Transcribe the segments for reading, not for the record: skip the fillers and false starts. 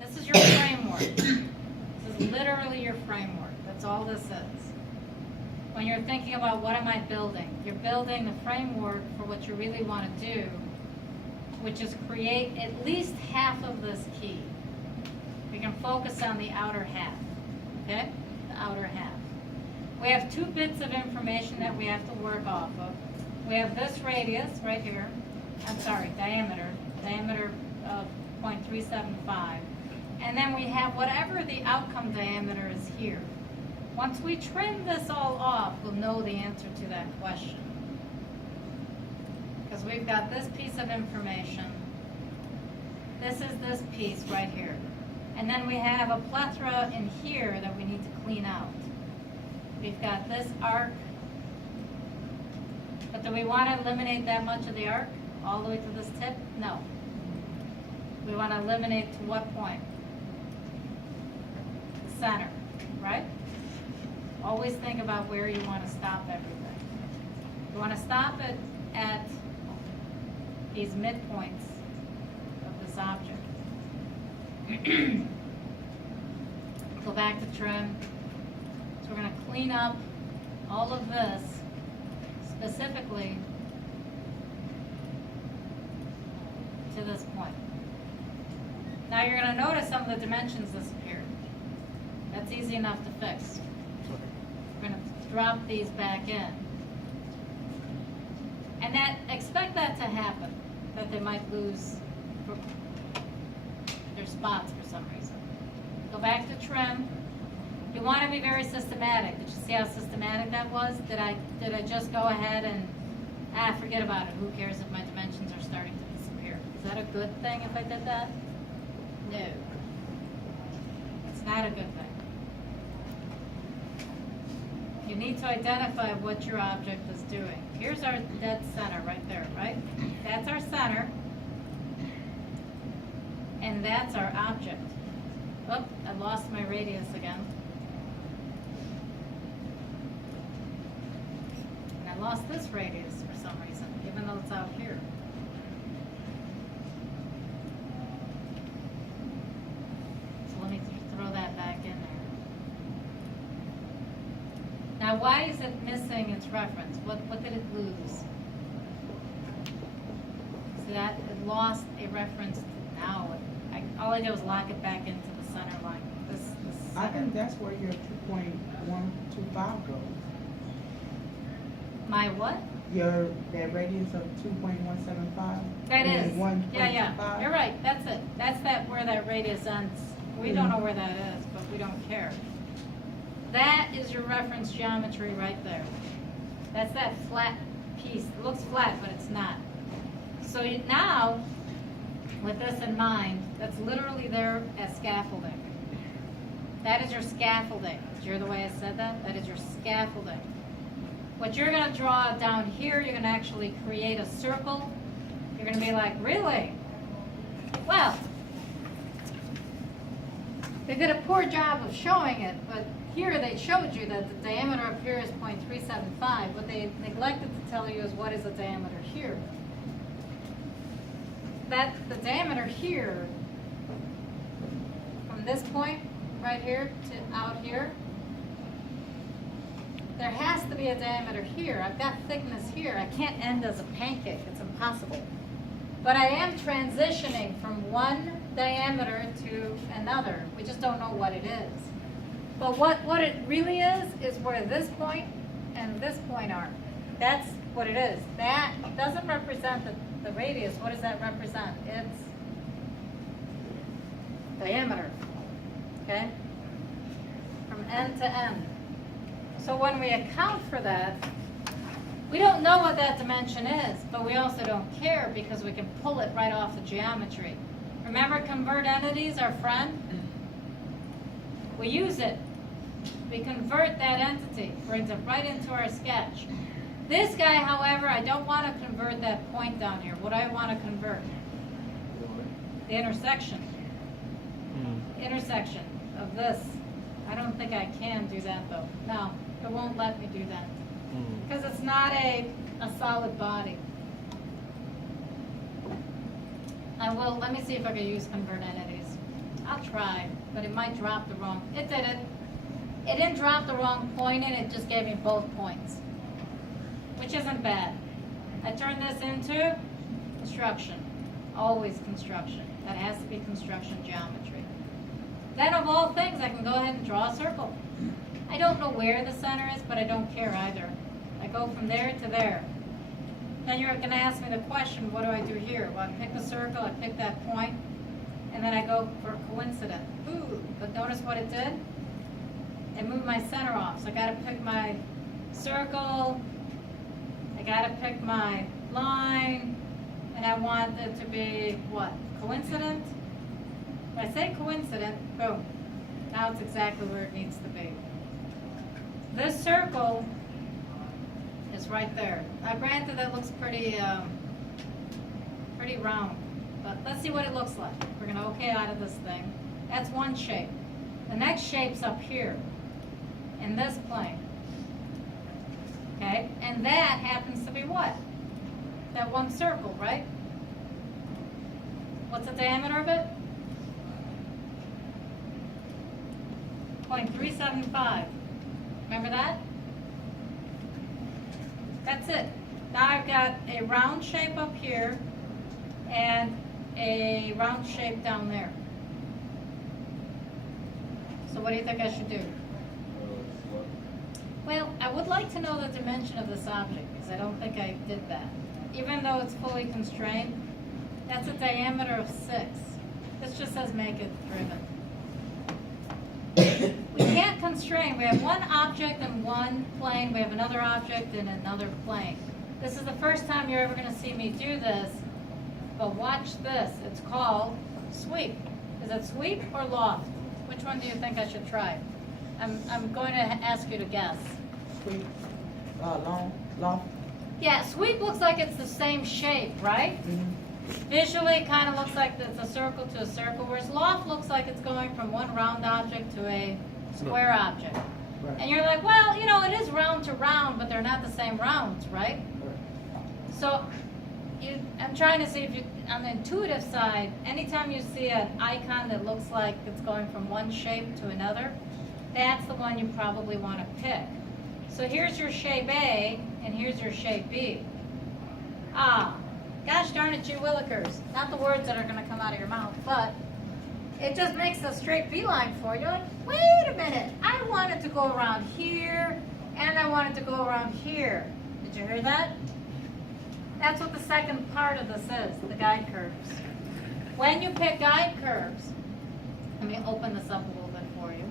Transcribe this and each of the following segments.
This is your framework. This is literally your framework. That's all this is. When you're thinking about what am I building, you're building the framework for what you really want to do, which is create at least half of this key. We can focus on the outer half, okay? The outer half. We have 2 bits of information that we have to work off of. We have this radius right here, diameter of 0.375. And then we have whatever the outcome diameter is here. Once we trim this all off, we'll know the answer to that question. Because we've got this piece of information. This is this piece right here. And then we have a plethora in here that we need to clean out. We've got this arc. But do we want to eliminate that much of the arc? All the way to this tip? No. We want to eliminate to what point? The center, right? Always think about where you want to stop everything. You want to stop it at these midpoints of this object. Go back to trim. So we're going to clean up all of this, specifically to this point. Now you're going to notice some of the dimensions disappear. That's easy enough to fix. We're going to drop these back in. And expect that to happen, that they might lose their spots for some reason. Go back to trim. You want to be very systematic. Did you see how systematic that was? Did I just go ahead and forget about it? Who cares if my dimensions are starting to disappear? Is that a good thing if I did that? No. It's not a good thing. You need to identify what your object is doing. Here's our dead center right there, right? That's our center. And that's our object. Oh, I lost my radius again. And I lost this radius for some reason, even though it's out here. So let me throw that back in there. Now, why is it missing its reference? What did it lose? See that? It lost a reference to now. All I did was lock it back into the center line. This center. I think that's where your 2.125 goes. My what? That radius of 2.175. That is. 1.25. Yeah. You're right. That's it. That's where that radius ends. We don't know where that is, but we don't care. That is your reference geometry right there. That's that flat piece. It looks flat, but it's not. So now, with this in mind, that's literally there as scaffolding. That is your scaffolding. Did you hear the way I said that? That is your scaffolding. What you're going to draw down here, you're going to actually create a circle. You're going to be like, really? Well, they did a poor job of showing it, but here they showed you that the diameter up here is 0.375. What they neglected to tell you is what is the diameter here. The diameter here, from this point right here to out here, there has to be a diameter here. I've got thickness here. I can't end as a pancake. It's impossible. But I am transitioning from one diameter to another. We just don't know what it is. But what it really is where this point and this point are. That's what it is. That doesn't represent the radius. What does that represent? It's diameter, okay? From end to end. So when we account for that, we don't know what that dimension is, but we also don't care because we can pull it right off the geometry. Remember, convert entities, our friend? We use it. We convert that entity, brings it right into our sketch. This guy, however, I don't want to convert that point down here. What do I want to convert? The intersection. Intersection of this. I don't think I can do that though. No, it won't let me do that. Because it's not a solid body. I will, let me see if I can use convert entities. I'll try, but it might drop the wrong, it did it. It didn't drop the wrong point in, it just gave me both points, which isn't bad. I turned this into construction, always construction. That has to be construction geometry. Then of all things, I can go ahead and draw a circle. I don't know where the center is, but I don't care either. I go from there to there. Then you're going to ask me the question, what do I do here? Well, I pick a circle, I pick that point, and then I go for a coincident. Ooh, but notice what it did? It moved my center off. So I got to pick my circle, I got to pick my line, and I want it to be, what, coincident? If I say coincident, boom. Now it's exactly where it needs to be. This circle is right there. Now granted that looks pretty round, but let's see what it looks like. We're going to okay out of this thing. That's one shape. The next shape's up here in this plane. Okay, and that happens to be what? That one circle, right? What's the diameter of it? 0.375. Remember that? That's it. Now I've got a round shape up here and a round shape down there. So what do you think I should do? Well, I would like to know the dimension of this object because I don't think I did that. Even though it's fully constrained, that's a diameter of 6. This just says make it driven. We can't constrain. We have one object in one plane. We have another object in another plane. This is the first time you're ever going to see me do this. But watch this. It's called sweep. Is it sweep or loft? Which one do you think I should try? I'm going to ask you to guess. Sweep, loft. Yeah, sweep looks like it's the same shape, right? Visually, it kind of looks like it's a circle to a circle, whereas loft looks like it's going from one round object to a square object. Right. And you're like, well, you know, it is round to round, but they're not the same rounds, right? So I'm trying to see if you, on the intuitive side, anytime you see an icon that looks like it's going from one shape to another, that's the one you probably want to pick. So here's your shape A, and here's your shape B. Ah, gosh darn it, gee willikers. Not the words that are going to come out of your mouth, but it just makes a straight B line for you. You're like, wait a minute, I want it to go around here, and I want it to go around here. Did you hear that? That's what the second part of this is, the guide curves. When you pick guide curves, let me open this up a little bit for you.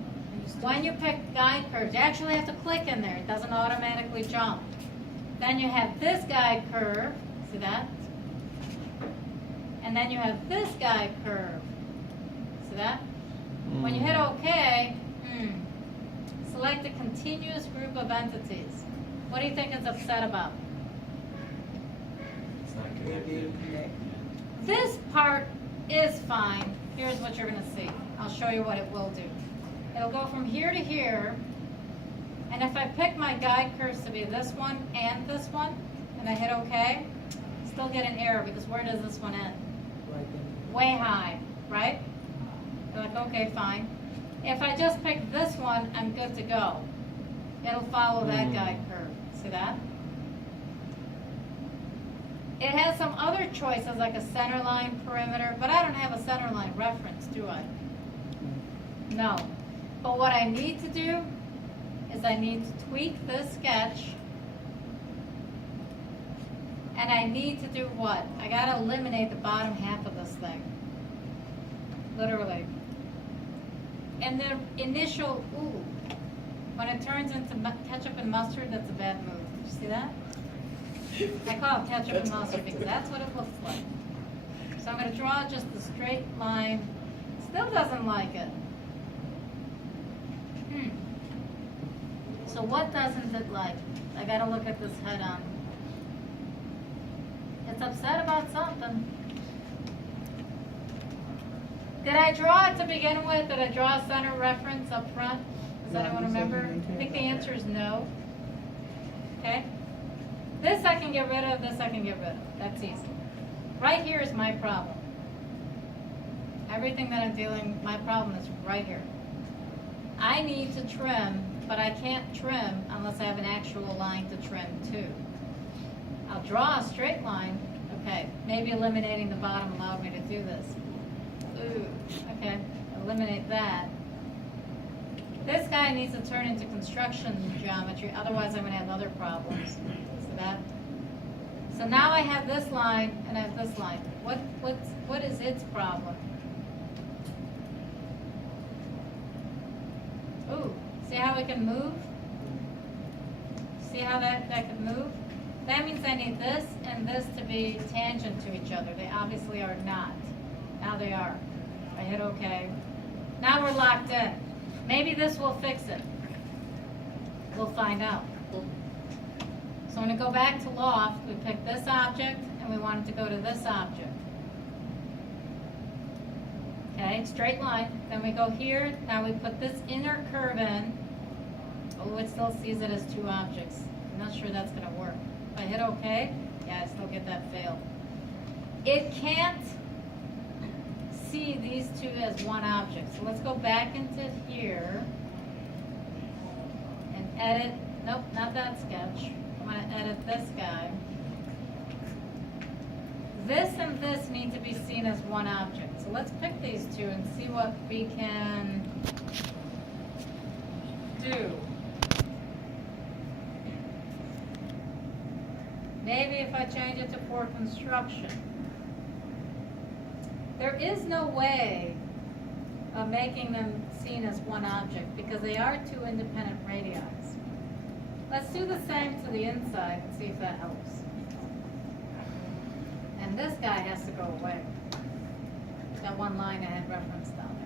When you pick guide curves, you actually have to click in there. It doesn't automatically jump. Then you have this guide curve. See that? And then you have this guide curve. See that? When you hit OK, select a continuous group of entities. What do you think it's upset about? This part is fine. Here's what you're going to see. I'll show you what it will do. It'll go from here to here, and if I pick my guide curves to be this one and this one, and I hit OK, still get an error because where does this one end? Right there. Way high, right? You're like, okay, fine. If I just pick this one, I'm good to go. It'll follow that guide curve. See that? It has some other choices like a center line perimeter, but I don't have a center line reference, do I? No. But what I need to do is I need to tweak this sketch, and I need to do what? I got to eliminate the bottom half of this thing. Literally. And the initial, when it turns into ketchup and mustard, that's a bad move. Did you see that? I call it ketchup and mustard because that's what it looks like. So I'm going to draw just a straight line. Still doesn't like it. So what doesn't it like? I got to look at this head on. It's upset about something. Did I draw it to begin with? Did I draw a center reference up front? Does anyone remember? I think the answer is no. Okay? This I can get rid of, this I can get rid of. That's easy. Right here is my problem. Everything that I'm dealing, my problem is right here. I need to trim, but I can't trim unless I have an actual line to trim to. I'll draw a straight line. Okay, maybe eliminating the bottom allowed me to do this. Ooh, okay, eliminate that. This guy needs to turn into construction geometry, otherwise I'm gonna have other problems. So that. So now I have this line and I have this line. What is its problem? Ooh, see how it can move? See how that can move? That means I need this and this to be tangent to each other. They obviously are not. Now they are. I hit OK. Now we're locked in. Maybe this will fix it. We'll find out. So I'm going to go back to loft. We picked this object and we want it to go to this object. Okay, straight line. Then we go here. Now we put this inner curve in. Oh, it still sees it as two objects. I'm not sure that's going to work. If I hit OK, yeah, I still get that fail. It can't see these two as one object. So let's go back into here and edit. Nope, not that sketch. I'm going to edit this guy. This and this need to be seen as one object. So let's pick these two and see what we can do. Maybe if I change it to for construction. There is no way of making them seen as one object because they are two independent radii. Let's do the same to the inside and see if that helps. And this guy has to go away. That one line I had referenced down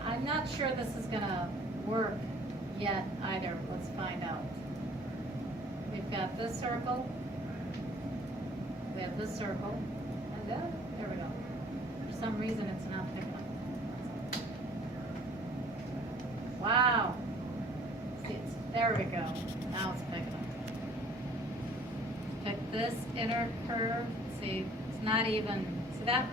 there. I'm not sure this is going to work yet either. Let's find out. We've got this circle. We have this circle. And there we go. For some reason it's not picking up. Wow. See, there we go. Now it's picking up. Pick this inner curve. See, it's not even. See that?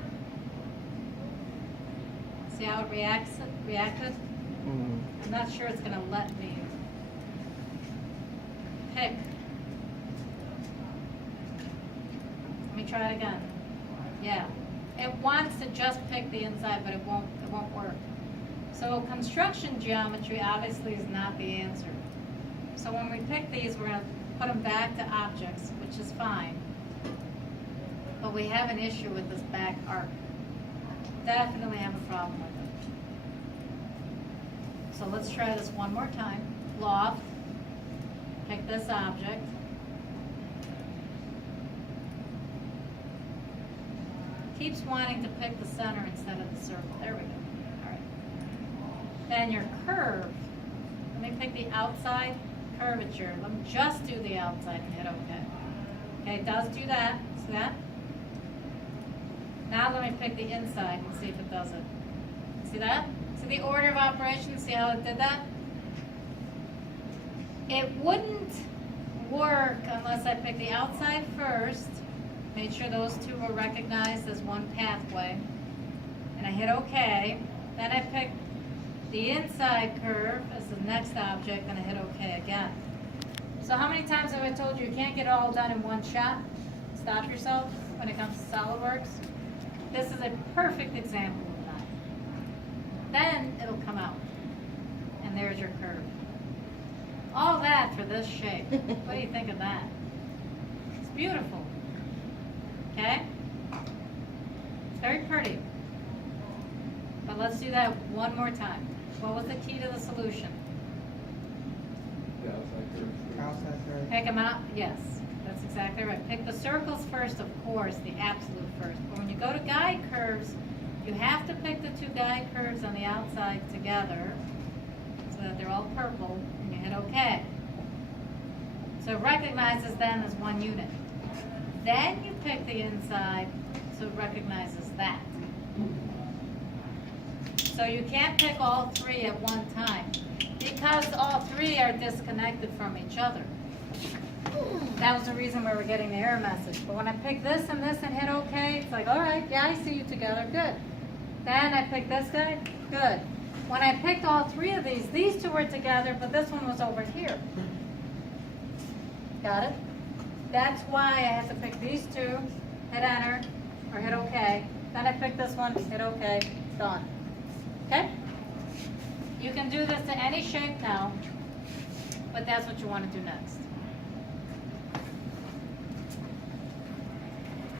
See how it reacted? Mm-hmm. I'm not sure it's going to let me pick. Let me try it again. Yeah. It wants to just pick the inside, but it won't work. So construction geometry obviously is not the answer. So when we pick these, we're going to put them back to objects, which is fine. But we have an issue with this back arc. Definitely have a problem with it. So let's try this one more time. Loft. Pick this object. Keeps wanting to pick the center instead of the circle. There we go. All right. Then your curve. Let me pick the outside curvature. Let me just do the outside and hit OK. Okay, it does do that. See that? Now let me pick the inside and see if it does it. See that? See the order of operations? See how it did that? It wouldn't work unless I pick the outside first, made sure those two were recognized as one pathway, and I hit OK. Then I pick the inside curve as the next object, and I hit OK again. So how many times have I told you can't get it all done in one shot? Stop yourself when it comes to SolidWorks. This is a perfect example of that. Then it'll come out, and there's your curve. All that for this shape. What do you think of that? It's beautiful. Okay? It's very pretty. But let's do that one more time. What was the key to the solution? Outside curve. Pick them out? Yes. That's exactly right. Pick the circles first, of course, the absolute first. But when you go to guide curves, you have to pick the two guide curves on the outside together so that they're all purple, and you hit OK. So it recognizes them as one unit. Then you pick the inside so it recognizes that. So you can't pick all three at one time because all three are disconnected from each other. That was the reason we were getting the error message. But when I pick this and hit OK, it's like, all right, yeah, I see you together, good. Then I picked this guy, good. When I picked all three of these two were together, but this one was over here. Got it? That's why I had to pick these two, hit enter, or hit OK. Then I picked this one, hit OK, done. Okay? You can do this to any shape now, but that's what you want to do next.